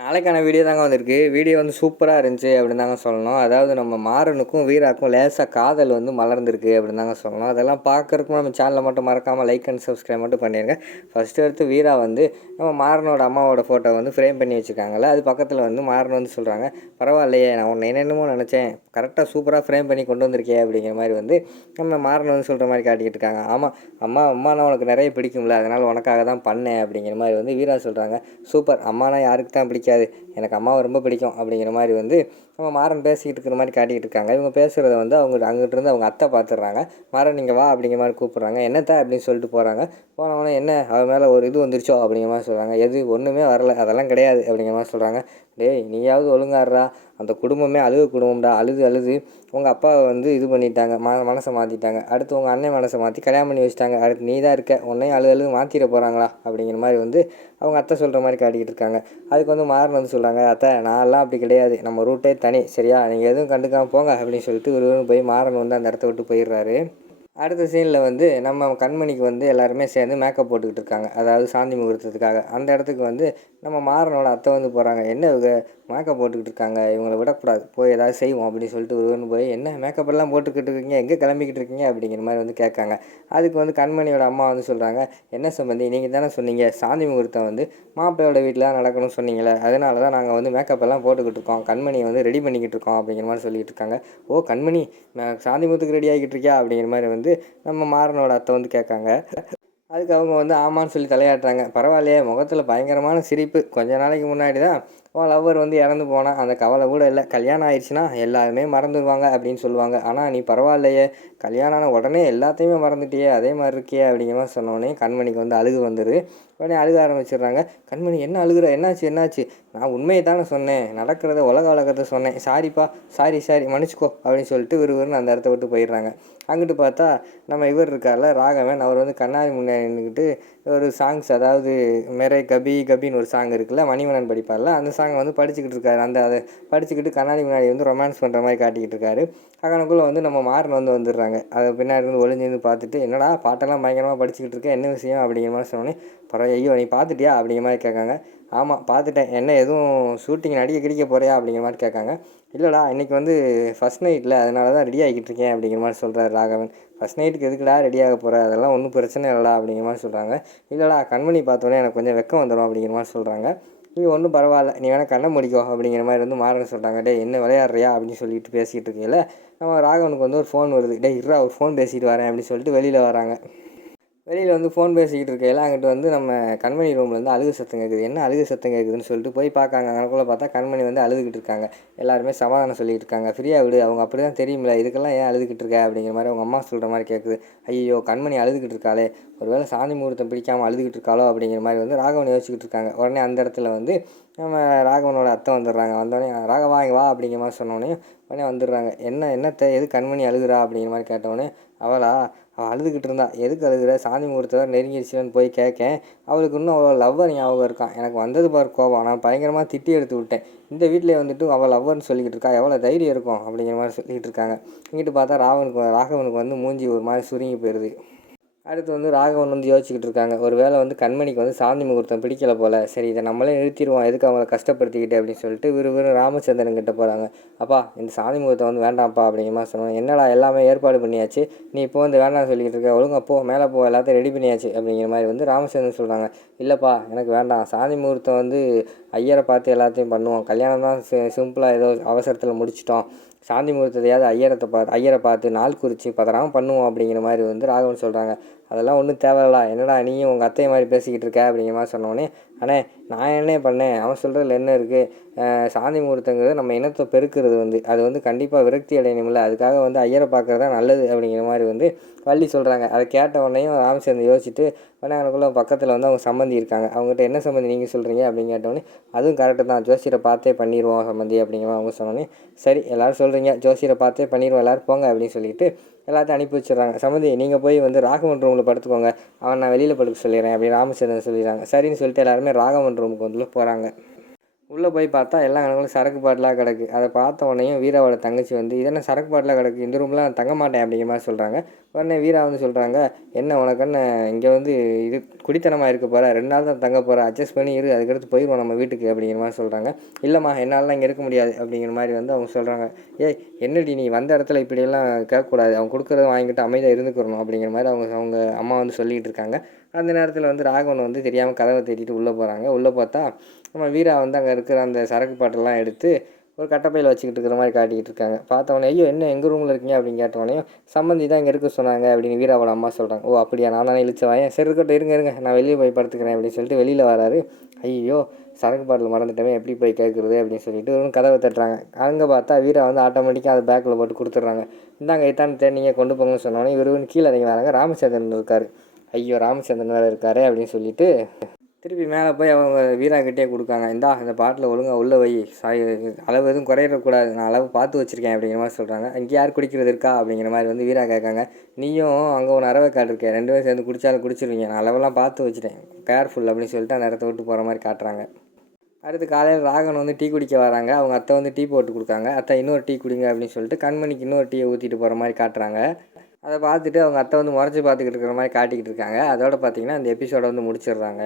நாளைக்கான வீடியோ தாங்க வந்திருக்கு. வீடியோ வந்து சூப்பராக இருந்துச்சு அப்படின்னு தாங்க சொல்லணும். அதாவது நம்ம மாறனுக்கும் வீராக்கும் லேசாக காதல் வந்து மலர்ந்துருக்கு அப்படின்னு தாங்க சொல்லணும். அதெல்லாம் பார்க்குறக்கும் நம்ம சேனலை மட்டும் மறக்காமல் லைக் அண்ட் சப்ஸ்கிரைப் மட்டும் பண்ணிடுங்க. ஃபஸ்ட்டு எடுத்து வீரா வந்து நம்ம மாறனோட அம்மாவோட ஃபோட்டோ வந்து ஃப்ரேம் பண்ணி வச்சுருக்காங்கல்ல, அது பக்கத்தில் வந்து மாறன் வந்து சொல்கிறாங்க, பரவாயில்லையே நான் உன்னை என்னென்னமோ நினச்சேன், கரெக்டாக சூப்பராக ஃப்ரேம் பண்ணி கொண்டு வந்திருக்கே அப்படிங்கிற மாதிரி வந்து நம்ம மாறன் வந்து சொல்கிற மாதிரி காட்டிக்கிட்டு இருக்காங்க. ஆமாம் அம்மானா உனக்கு நிறைய பிடிக்கும்ல, அதனால் உனக்காக தான் பண்ணேன் அப்படிங்கிற மாதிரி வந்து வீரா சொல்கிறாங்க. சூப்பர், அம்மானா யாருக்கு தான் பிடிக்காது, எனக்கு அம்மாவை ரொம்ப பிடிக்கும் அப்படிங்கிற மாதிரி வந்து நம்ம மாறன் பேசிக்கிட்டு இருக்கிற மாதிரி காட்டிக்கிட்டு இருக்காங்க. இவங்க பேசுகிறத வந்து அங்கிட்டிருந்து அவங்க அத்தை பார்த்துடுறாங்க. மாறன் நீங்கள் வா அப்படிங்கிற மாதிரி கூப்பிட்றாங்க. என்னத்த அப்படின்னு சொல்லிட்டு போகிறாங்க. போனவொடனே என்ன அவன் மேலே ஒரு இது வந்துருச்சோ அப்படிங்கிற மாதிரி சொல்கிறாங்க. எது ஒன்றுமே வரல, அதெல்லாம் கிடையாது அப்படிங்கிற மாதிரி சொல்கிறாங்க. டேய் நீயாவது ஒழுங்காடுறா, அந்த குடும்பமே அழுகு குடும்பம்டா, அழுது அழுது உங்கள் அப்பாவை வந்து இது பண்ணிட்டாங்க, மனசை மாற்றிட்டாங்க. அடுத்து உங்கள் அண்ணன் மனசை மாற்றி கல்யாணம் பண்ணி வச்சுட்டாங்க. அடுத்து நீ தான் இருக்க, உன்னையும் அழுது மாற்றிட போகிறாங்களா அப்படிங்கிற மாதிரி வந்து அவங்க அத்தை சொல்கிற மாதிரி காட்டிக்கிட்டு இருக்காங்க. அதுக்கு வந்து மாறன் வந்து சொல்கிறாங்க, அத்தை நான்லாம் அப்படி கிடையாது, நம்ம ரூட்டே தனி, சரியா, நீங்கள் எதுவும் கண்டுக்காமல் போங்க அப்படின்னு சொல்லிட்டு ஒரு போய் மாறன் வந்து அந்த இடத்த விட்டு போயிடுறாரு. அடுத்த சீனில் வந்து நம்ம கண்மணிக்கு வந்து எல்லாருமே சேர்ந்து மேக்கப் போட்டுக்கிட்டு இருக்காங்க, அதாவது சாந்தி முகூர்த்தத்துக்காக. அந்த இடத்துக்கு வந்து நம்ம மாறனோட அத்தை வந்து போகிறாங்க. என்ன இவங்க மேக்கப் போட்டுக்கிட்டு இருக்காங்க, இவங்களை விடக்கூடாது, போய் ஏதாவது செய்வோம் அப்படின்னு சொல்லிட்டு ஒருவன் போய் என்ன மேக்கப் எல்லாம் போட்டுக்கிட்டு இருக்கீங்க, எங்கே கிளம்பிக்கிட்டு இருக்கீங்க அப்படிங்கிற மாதிரி வந்து கேட்காங்க. அதுக்கு வந்து கண்மணியோட அம்மா வந்து சொல்கிறாங்க, என்ன சம்பந்தி நீங்கள் தானே சொன்னீங்க சாந்தி முகூர்த்தம் வந்து மாப்பிள்ளையோட வீட்டில் தான் நடக்கணும்னு சொன்னீங்களே, அதனால தான் நாங்கள் வந்து மேக்கப் எல்லாம் போட்டுக்கிட்டு இருக்கோம், கண்மணியை வந்து ரெடி பண்ணிக்கிட்டு இருக்கோம் அப்படிங்கிற மாதிரி சொல்லிகிட்டு இருக்காங்க. ஓ கண்மணி சாந்தி முகூர்த்துக்கு ரெடி ஆகிக்கிட்டு இருக்கியா அப்படிங்கிற மாதிரி வந்து நம்ம மாறனோட அத்தை வந்து கேட்காங்க. அதுக்கு அவங்க வந்து ஆமான்னு சொல்லி தலையாட்டுறாங்க. பரவாயில்லையே, முகத்தில் பயங்கரமான சிரிப்பு. கொஞ்ச நாளைக்கு முன்னாடி தான் உன் லவ்வர் வந்து இறந்து போனான், அந்த கவலை கூட இல்லை. கல்யாணம் ஆயிடுச்சுன்னா எல்லாருமே மறந்துடுவாங்க அப்படின்னு சொல்லுவாங்க. ஆனால் நீ பரவாயில்லையே, கல்யாணம் ஆன உடனே எல்லாத்தையுமே மறந்துட்டியே, அதே மாதிரி இருக்கியே அப்படிங்கிற மாதிரி சொன்னோடனே கண்மணிக்கு வந்து அழுகு வந்துடுது. உடனே அழுக ஆரம்பிச்சிடுறாங்க. கண்மணி என்ன அழுகுற, என்னாச்சு, நான் உண்மையை தானே சொன்னேன், நடக்கிறத உலகத்தை சொன்னேன், சாரிப்பா, சாரி மன்னிச்சிக்கோ அப்படின்னு சொல்லிட்டு விறுவிறுன்னு அந்த இடத்த விட்டு போயிடுறாங்க. அங்கிட்டு பார்த்தா நம்ம இவர் இருக்கார்ல ராகவன், அவர் வந்து கண்ணாடி முன்னாடி நின்றுக்கிட்டு ஒரு சாங்ஸ், அதாவது மேரே கபி கபின்னு ஒரு சாங் இருக்குல்ல, மணிவண்ணன் படிப்பார்ல, அந்த சாங்கை வந்து படிச்சுக்கிட்டு இருக்காரு. அதை படிச்சுக்கிட்டு கண்ணாடி முன்னாடி வந்து ரொமான்ஸ் பண்ணுற மாதிரி காட்டிக்கிட்டு இருக்காரு. அங்கனக்குள்ளே வந்து நம்ம மாறன் வந்துடுறாங்க. அதை பின்னாடி இருந்து ஒளிஞ்சிருந்து பார்த்துட்டு, என்னடா பாட்டெல்லாம் பயங்கரமாக படிச்சுக்கிட்டு இருக்கேன், என்ன விஷயம் அப்படிங்கிற மாதிரி சொன்னோன்னே, பரவாயில்ல, ஐயோ நீ பார்த்துட்டியா அப்படிங்கிற மாதிரி கேட்காங்க. ஆமாம் பார்த்துட்டேன், என்ன எதுவும் ஷூட்டிங் நடிக்க கிடைக்க போறியா அப்படிங்கிற மாதிரி கேட்காங்க. இல்லைடா இன்றைக்கி வந்து ஃபஸ்ட் நைட்டில், அதனால தான் ரெடி ஆகிக்கிட்டு இருக்கேன் அப்படிங்கிற மாதிரி சொல்கிறார் ராகவன். ஃபஸ்ட் நைட்டுக்கு எதுக்குடா ரெடி ஆக போகிற, அதெல்லாம் ஒன்றும் பிரச்சனை இல்லைடா அப்படிங்கிற மாதிரி சொல்கிறாங்க. இல்லைடா கண்மணி பார்த்தோன்னே எனக்கு கொஞ்சம் வெக்கம் வந்துடும் அப்படிங்கிற மாதிரி சொல்கிறாங்க. நீ ஒன்றும் பரவாயில்ல, நீ வேணால் கண்ணை முடிக்கோ அப்படிங்கிற மாதிரி வந்து மாறன் சொல்கிறாங்க. டே என்ன விளையாடுறியா அப்படின்னு சொல்லிட்டு பேசிகிட்டு இருக்கீங்கள, நம்ம ராகவனுக்கு வந்து ஒரு ஃபோன் வருது. டே இருடா ஒரு ஃபோன் பேசிட்டு வரேன் அப்படின்னு சொல்லிட்டு வெளியில் வராங்க. வெளியில் வந்து ஃபோன் பேசிக்கிட்டு இருக்கையில அங்கிட்டு வந்து நம்ம கண்மணி ரூம்லேருந்து அழுகு சத்தம் கேட்குது. என்ன அழுகு சத்தம் கேட்குதுன்னு சொல்லிட்டு போய் பார்க்காங்க. அங்கனக்குள்ளே பார்த்தா கண்மணி வந்து அழுதுகிட்டு இருக்காங்க. எல்லாருமே சமாதானம் சொல்லிகிட்டு இருக்காங்க. ஃப்ரீயாக விடு, அவங்க அப்படி தான் தெரியுமில்ல, இதுக்கெல்லாம் ஏன் அழுதுகிட்டு இருக்க அப்படிங்கிற மாதிரி அவங்க அம்மா சொல்கிற மாதிரி கேட்குது. ஐயோ கண்மணி அழுதுகிட்டு இருக்காளே, ஒருவேளை சாந்தி முகூர்த்தம் பிடிக்காமல் அழுதுகிட்டு இருக்காளோ அப்படிங்கிற மாதிரி வந்து ராகவன் யோசிச்சுக்கிட்டு இருக்காங்க. உடனே அந்த இடத்துல வந்து நம்ம ராகவனோட அத்தை வந்துடுறாங்க. வந்தோடனே ராகவா இங்கே வா அப்படிங்கிற மாதிரி சொன்னோடனே உடனே வந்துடுறாங்க. என்னத்தை எது கண்மணி அழுகுறா அப்படிங்கிற மாதிரி கேட்டவுடனே, அவள் அழுதுகிட்டு இருந்தா, எதுக்கு அழுகுற, சாந்தி முகூர்த்தம் நெருங்கிடுச்சுன்னு போய் கேட்கேன், அவளுக்கு இன்னும் அவள் லவ்வர் ஞாபகம் இருக்கான், எனக்கு வந்தது பார் கோபம், நான் பயங்கரமாக திட்டி எடுத்து விட்டேன், இந்த வீட்டிலே வந்துட்டு அவள் லவ்வர்னு சொல்லிக்கிட்டு இருக்கா, எவ்வளோ தைரியம் இருக்கும் அப்படிங்கிற மாதிரி சொல்லிகிட்டு இருக்காங்க. இங்கிட்டு பார்த்தா ராகவனுக்கு வந்து மூஞ்சி ஒரு மாதிரி சுருங்கி போயிடுது. அடுத்து வந்து ராகவன் வந்து யோசிச்சுக்கிட்டு இருக்காங்க. ஒரு வேளை வந்து கண்மணிக்கு வந்து சாந்தி முகூர்த்தம் பிடிக்கல போல், சரி இதை நம்மளே நிறுத்திடுவோம், எதுக்கு அவங்கள கஷ்டப்படுத்திக்கிட்டு அப்படின்னு சொல்லிட்டு விறுவிறு ராமச்சந்திரன் கிட்ட போகிறாங்க. அப்பா இந்த சாந்தி முகூர்த்தம் வந்து வேண்டாம்ப்பா அப்படிங்கிற மாதிரி சொன்னாங்க. என்னடா எல்லாமே ஏற்பாடு பண்ணியாச்சு, நீ இப்போ வந்து வேண்டாம்னு சொல்லிக்கிட்டு இருக்க, ஒழுங்கா போ மேலே போ, எல்லாத்தையும் ரெடி பண்ணியாச்சு அப்படிங்கிற மாதிரி வந்து ராமச்சந்திரன் சொல்கிறாங்க. இல்லைப்பா எனக்கு வேண்டாம், சாந்தி முகூர்த்தம் வந்து ஐயரை பார்த்து எல்லாத்தையும் பண்ணுவோம், கல்யாணம் தான் சிம்பிளாக ஏதோ அவசரத்தில் முடிச்சிட்டோம், சாந்தி முகூர்த்தத்தையாவது ஐயரை பார்த்து நாள் குறித்து பதறாமல் பண்ணுவோம் அப்படிங்கிற மாதிரி வந்து ராகவன் சொல்கிறாங்க. அதெல்லாம் ஒன்றும் தேவையில்ல, என்னடா நீயும் உங்கள் அத்தையை மாதிரி பேசிக்கிட்டு இருக்க அப்படிங்கிற மாதிரி சொன்னோடனே, அண்ணே நான் என்ன பண்ணேன், அவன் சொல்கிறதுல என்ன இருக்குது, சாந்தி முகூர்த்தங்கிறது நம்ம இனத்தை பெருக்கிறது வந்து, அது வந்து கண்டிப்பாக விரக்தி அடையணும்ல, அதுக்காக வந்து ஐயரை பார்க்குறது தான் நல்லது அப்படிங்கிற மாதிரி வந்து வள்ளி சொல்கிறாங்க. அதை கேட்ட உடனேயும் ராமச்சந்திரன் யோசிச்சுட்டு விநாயகனுக்குள்ளே பக்கத்தில் வந்து அவங்க சம்மந்தி இருக்காங்க. அவங்ககிட்ட என்ன சம்மந்தி நீங்கள் சொல்கிறீங்க அப்படின்னு கேட்டோடனே, அதுவும் கரெக்டு தான், ஜோசியரை பார்த்தே பண்ணிடுவோம் சம்மந்தி அப்படிங்கிற மாதிரி அவங்க சொன்னோன்னே, சரி எல்லோரும் சொல்கிறீங்க ஜோசியரை பார்த்தே பண்ணிடுவோம், எல்லோரும் போங்க அப்படின்னு சொல்லிட்டு எல்லாத்தையும் அனுப்பி வச்சிடுறாங்க. சம்மந்தி நீங்கள் போய் வந்து ராகவன் ரூமில் படுத்துக்கோங்க, அவன் நான் வெளியில் படுக்க சொல்லிடுறேன் அப்படின்னு ராமச்சந்திரன் சொல்லிடுறாங்க. சரின்னு சொல்லிட்டு எல்லாருமே ராகவன் ரூமுக்கு வந்து போகிறாங்க. உள்ளே போய் பார்த்தா எல்லா கணக்குலும் சரக்கு பாட்டிலாக கிடக்கு. அதை பார்த்த உடனேயும் வீராவோட தங்கச்சி வந்து இது என்ன சரக்கு பாட்டிலாக கிடக்கு, இந்த ரூம்லாம் நான் தங்க மாட்டேன் அப்படிங்கிற மாதிரி சொல்கிறாங்க. உடனே வீரா வந்து சொல்கிறாங்க, என்ன உனக்கு என்ன இங்கே வந்து இது குடித்தனமாக இருக்க போகிற, 2 நாள் தான் தங்க போகிற, அட்ஜஸ்ட் பண்ணி இரு, அதுக்கடுத்து போயிடுவோம் நம்ம வீட்டுக்கு அப்படிங்கிற மாதிரி சொல்கிறாங்க. இல்லைம்மா என்னாலலாம் இங்கே இருக்க முடியாது அப்படிங்கிற மாதிரி வந்து அவங்க சொல்கிறாங்க. ஏய் என்னடி நீ வந்த இடத்துல இப்படியெல்லாம் கேட்கக்கூடாது, அவங்க கொடுக்குறத வாங்கிட்டு அமைதியாக இருந்துக்கிறணும் அப்படிங்கிற மாதிரி அவங்க அம்மா வந்து சொல்லிகிட்டு இருக்காங்க. அந்த நேரத்தில் வந்து ராகவன் வந்து தெரியாமல் கதவை தேடிட்டு உள்ளே போகிறாங்க. உள்ளே பார்த்தா நம்ம வீரா வந்து அங்கே இருக்கிற அந்த சரக்கு பாட்டெல்லாம் எடுத்து ஒரு கட்டப்பையில் வச்சுக்கிட்டு இருக்கிற மாதிரி காட்டிக்கிட்டு இருக்காங்க. பார்த்தவொடனே ஐயோ என்ன எங்கள் ரூமில் இருக்கீங்க அப்படின்னு கேட்டவொடனே சம்மந்தி தான் இங்கே இருக்க சொன்னாங்க அப்படின்னு வீராவோட அம்மா சொல்கிறாங்க. ஓ அப்படியா, நான் தானே இழுச்சவாயன், சரி இருக்கட்டும் இருங்க நான் வெளியே போய் படுத்துக்கிறேன் அப்படின்னு சொல்லிட்டு வெளியில் வராரு. ஐயோ சரக்கு பாட்டில் மறந்துட்டவே எப்படி போய் கேட்குறது அப்படின்னு சொல்லிட்டு ஒரு கதவை தட்டுறாங்க. அங்கே பார்த்தா வீரா வந்து ஆட்டோமேட்டிக்காக அதை பேக்கில் போட்டு கொடுத்துட்றாங்க. இந்தாங்க இத்தான்னு தேடிங்க கொண்டு போங்கன்னு சொன்னோன்னே இவர் வந்து கீழே இறங்கி வராங்க. ராமச்சந்திரன் இருக்கார். ஐயோ ராமச்சந்திரன் வேறு இருக்காரு அப்படின்னு சொல்லிட்டு திருப்பி மேலே போய் அவங்க வீராக்கிட்டே கொடுக்காங்க. இந்தா இந்த பாட்டில் ஒழுங்காக உள்ளே வை, அளவு எதுவும் குறையிடக்கூடாது, நான் அளவு பார்த்து வச்சுருக்கேன் அப்படிங்கிற மாதிரி சொல்கிறாங்க. இங்கே யார் குடிக்கிறது இருக்கா அப்படிங்கிற மாதிரி வந்து வீரா கேட்காங்க. நீயும் அங்கே ஒன்று அறவை கார்டு இருக்கேன், 2 பேரும் சேர்ந்து குடித்தாலும் குடிச்சிருவீங்க, நான் அளவெல்லாம் பார்த்து வச்சுட்டேன், கேர்ஃபுல் அப்படின்னு சொல்லிட்டு அந்த இடத்த விட்டு போகிற மாதிரி காட்டுறாங்க. அடுத்து காலையில் ராகவன் வந்து டீ குடிக்க வராங்க. அவங்க அத்தை வந்து டீ போட்டு கொடுக்காங்க. அத்தை இன்னொரு டீ குடிங்க அப்படின்னு சொல்லிட்டு கண்மணிக்கு இன்னொரு டீயை ஊற்றிட்டு போகிற மாதிரி காட்டுறாங்க. அதை பார்த்துட்டு அவங்க அத்தை வந்து முறைச்சி பார்த்துக்கிட்டு இருக்கிற மாதிரி காட்டிக்கிட்டு இருக்காங்க. அதோட பார்த்திங்கன்னா அந்த எபிசோடை வந்து முடிச்சிடுறாங்க.